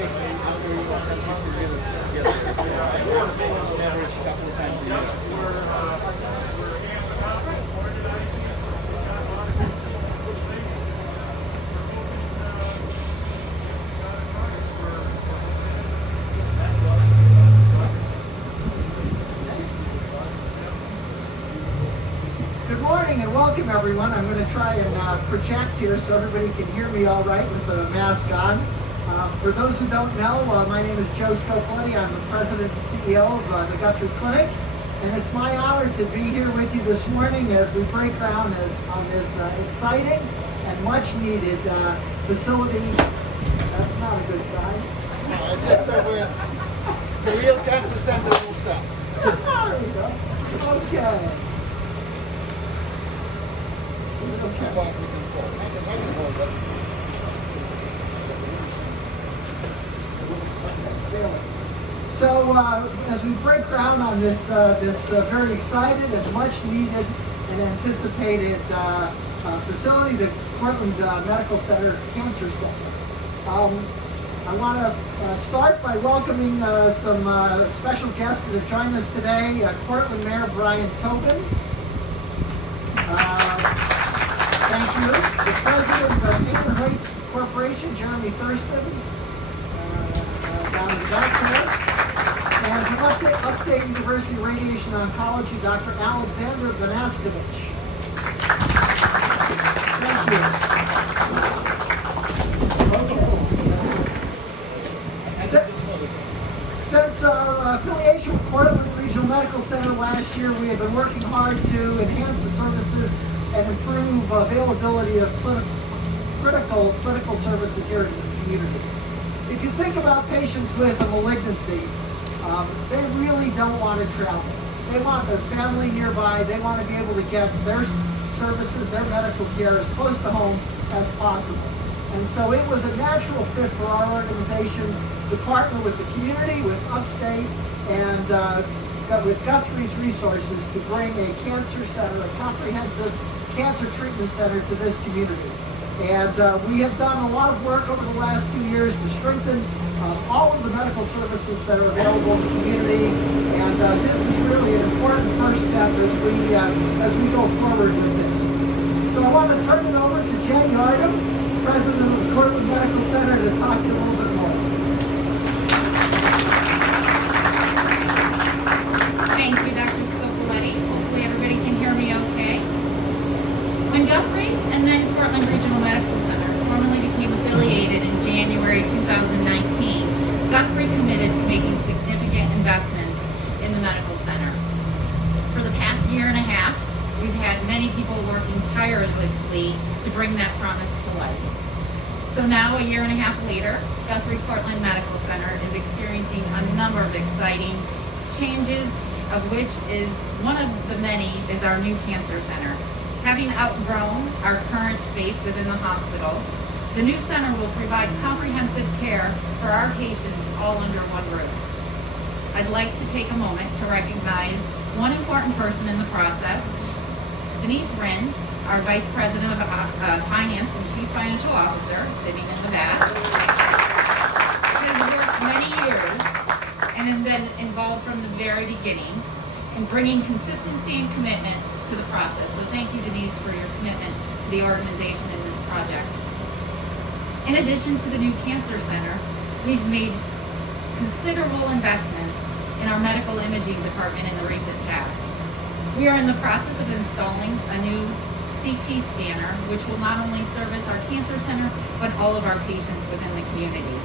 takes under 10 minutes to get there. So on average, a couple of times a year. Good morning and welcome everyone. I'm going to try and project here so everybody can hear me all right with the mask on. For those who don't know, my name is Joe Scopoletti. I'm the president and CEO of the Guthrie Clinic, and it's my honor to be here with you this morning as we break ground on this exciting and much needed facility. That's not a good sign. No, it's just the real cancer center will stop. There we go. Okay. Okay. So as we break ground on this very excited and much needed and anticipated facility, the Cortland Medical Center Cancer Center, I want to start by welcoming some special guests that have joined us today. Cortland Mayor Brian Tobin. Thank you. The president of Haven Heights Corporation, Jeremy Thurston, down in the back there. And from Upstate University Radiation Oncology, Dr. Alexandra Vanaskovich. Thank you. Since our affiliation with Cortland Regional Medical Center last year, we have been working hard to enhance the services and improve availability of critical services here in this community. If you think about patients with a malignancy, they really don't want to travel. They want their family nearby. They want to be able to get their services, their medical care as close to home as possible. And so it was a natural fit for our organization to partner with the community, with Upstate, and with Guthrie's resources to bring a cancer center, a comprehensive cancer treatment center to this community. And we have done a lot of work over the last 2 years to strengthen all of the medical services that are available in the community. And this is really an important first step as we go forward with this. So I want to turn it over to Jen Yardam, president of the Cortland Medical Center, to talk to you a little bit more. Thank you, Dr. Scopoletti. Hopefully everybody can hear me okay. When Guthrie and then Cortland Regional Medical Center formally became affiliated in January 2019, Guthrie committed to making significant investments in the medical center. For the past year and a half, we've had many people working tirelessly to bring that promise to life. So now, a year and a half later, Guthrie Cortland Medical Center is experiencing a number of exciting changes, of which is one of the many is our new cancer center. Having outgrown our current space within the hospital, the new center will provide comprehensive care for our patients all under one roof. I'd like to take a moment to recognize one important person in the process. Denise Wren, our Vice President of Finance and Chief Financial Officer, sitting in the back, has worked many years and has been involved from the very beginning in bringing consistency and commitment to the process. So thank you, Denise, for your commitment to the organization in this project. In addition to the new cancer center, we've made considerable investments in our medical imaging department in the recent past. We are in the process of installing a new CT scanner, which will not only service our cancer center, but all of our patients within the community.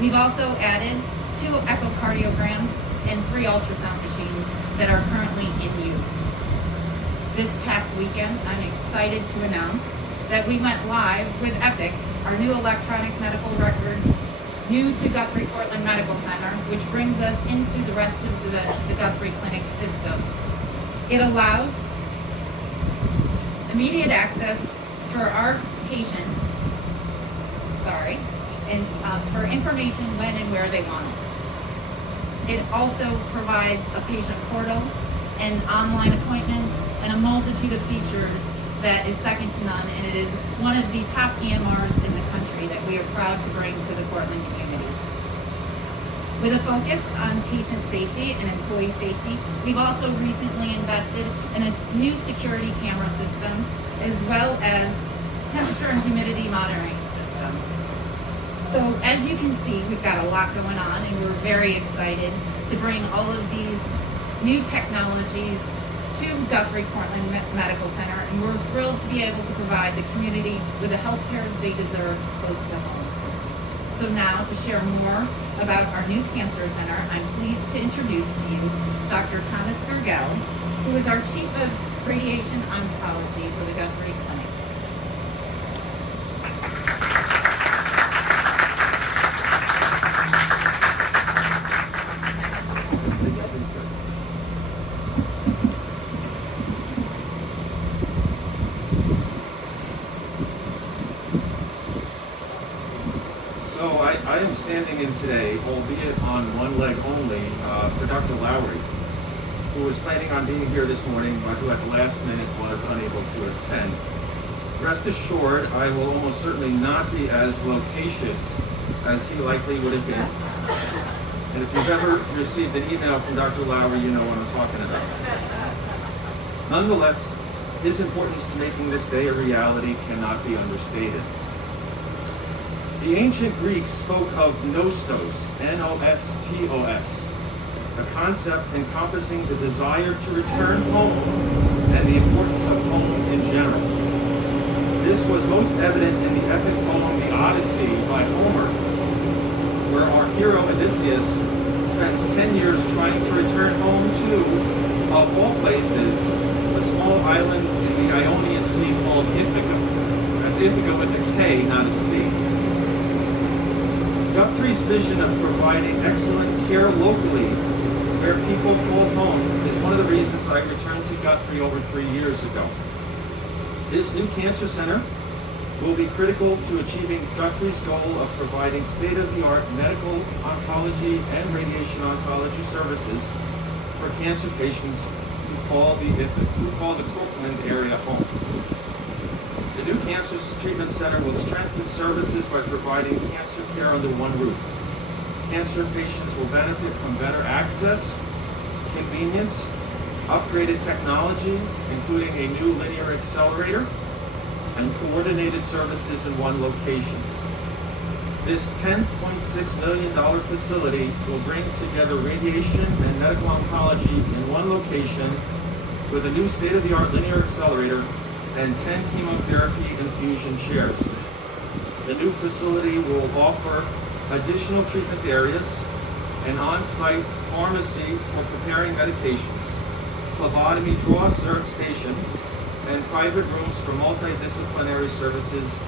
We've also added 2 echocardiograms and 3 ultrasound machines that are currently in use. This past weekend, I'm excited to announce that we went live with Epic, our new electronic medical record, new to Guthrie Cortland Medical Center, which brings us into the rest of the Guthrie Clinic system. It allows immediate access for our patients, and for information when and where they want it. It also provides a patient portal and online appointments and a multitude of features that is second to none, and it is one of the top EMRs in the country that we are proud to bring to the Cortland community. With a focus on patient safety and employee safety, we've also recently invested in a new security camera system, as well as temperature and humidity monitoring system. So as you can see, we've got a lot going on, and we're very excited to bring all of these new technologies to Guthrie Cortland Medical Center, and we're thrilled to be able to provide the community with the health care they deserve close to home. So now, to share more about our new cancer center, I'm pleased to introduce to you Dr. Thomas Gergel, who is our Chief of Radiation Oncology for the Guthrie Clinic. So I am standing in today, albeit on one leg only, for Dr. Lowry, who was planning on being here this morning, but who at the last minute was unable to attend. Rest assured, I will almost certainly not be as loquacious as he likely would have been. And if you've ever received an email from Dr. Lowry, you know what I'm talking about. Nonetheless, his importance to making this day a reality cannot be understated. The ancient Greeks spoke of nostos, N-O-S-T-O-S, a concept encompassing the desire to return home and the importance of home in general. This was most evident in the epic poem The Odyssey by Homer, where our hero Odysseus spends 10 years trying to return home to, of all places, a small island in the Ionian Sea called Ithaca. That's Ithaca with a K, not a C. Guthrie's vision of providing excellent care locally, where people call home, is one of the reasons I returned to Guthrie over 3 years ago. This new cancer center will be critical to achieving Guthrie's goal of providing state-of-the-art medical oncology and radiation oncology services for cancer patients who call the Cortland area home. The new cancer treatment center will strengthen services by providing cancer care under one roof. Cancer patients will benefit from better access, convenience, upgraded technology, including a new linear accelerator, and coordinated services in one location. This $10.6 million facility will bring together radiation and medical oncology in one location with a new state-of-the-art linear accelerator and 10 chemotherapy infusion chairs. The new facility will offer additional treatment areas, an on-site pharmacy for preparing medications, phlebotomy draw stations, and private rooms for multidisciplinary services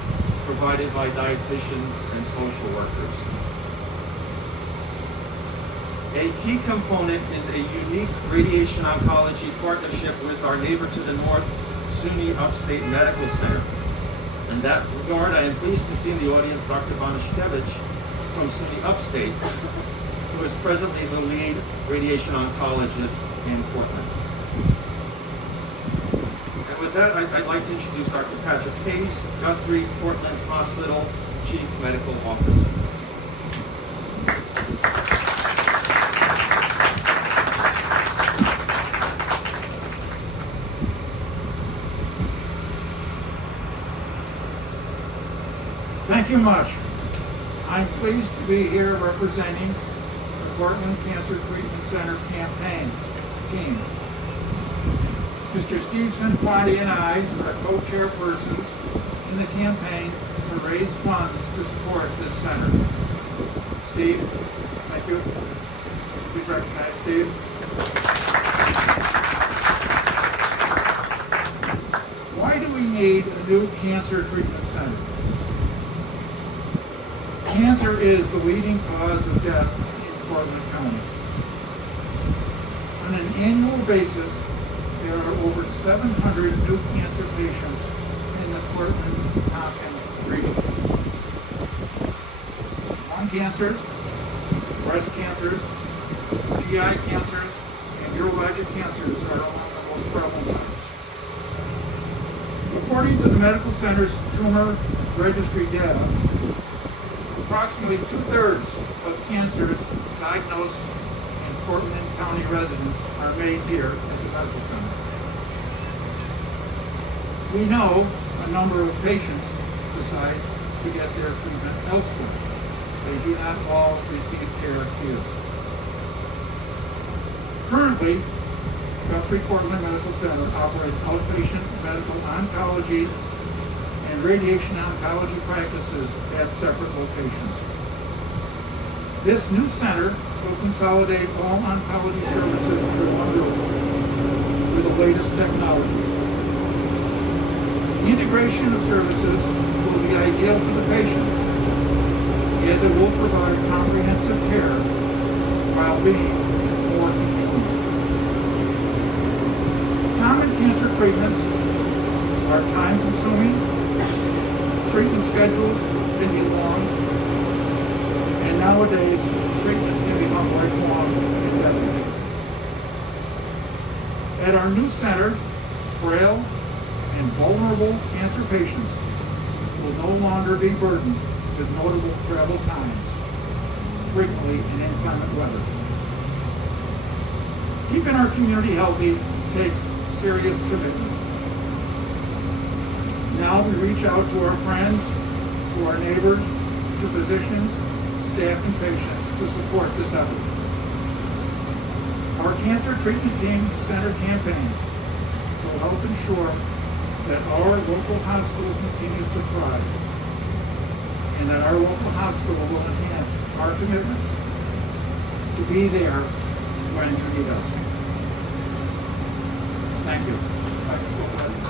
provided by dietitians and social workers. A key component is a unique radiation oncology partnership with our neighbor to the north, SUNY Upstate Medical Center. In that regard, I am pleased to see in the audience Dr. Banashkevich from SUNY Upstate, who is presently the lead radiation oncologist in Cortland. And with that, I'd like to introduce Dr. Patrick Hayes, Guthrie Cortland Hospital Chief Medical Officer. Thank you much. I'm pleased to be here representing the Cortland Cancer Treatment Center campaign team. Mr. Steveson, Claudia, and I are co-chairpersons in the campaign to raise funds to support this center. Steve, thank you. Please recognize Steve. Why do we need a new cancer treatment center? Cancer is the leading cause of death in Cortland County. On an annual basis, there are over 700 new cancer patients in the Cortland-Tompkins region. Lung cancers, breast cancers, GI cancers, and urologic cancers are among the most prevalent types. According to the medical center's tumor registry data, approximately 2/3 of cancers diagnosed and Cortland County residents are made here at the medical center. We know a number of patients decide to get their treatment elsewhere. They do not all receive care here. Currently, Guthrie Cortland Medical Center operates outpatient medical oncology and radiation oncology practices at separate locations. This new center will consolidate all oncology services under one roof with the latest technologies. The integration of services will be ideal for the patient, as it will provide comprehensive care while being more convenient. Common cancer treatments are time-consuming, treatment schedules can be long, and nowadays treatments can become lifelong and deadly. At our new center, frail and vulnerable cancer patients will no longer be burdened with notable travel times, frequently in inclement weather. Keeping our community healthy takes serious commitment. Now we reach out to our friends, to our neighbors, to physicians, staff, and patients to support this effort. Our Cancer Treatment Team Center campaign will help ensure that our local hospital continues to thrive, and that our local hospital will enhance our commitment to be there when you need us. Thank you.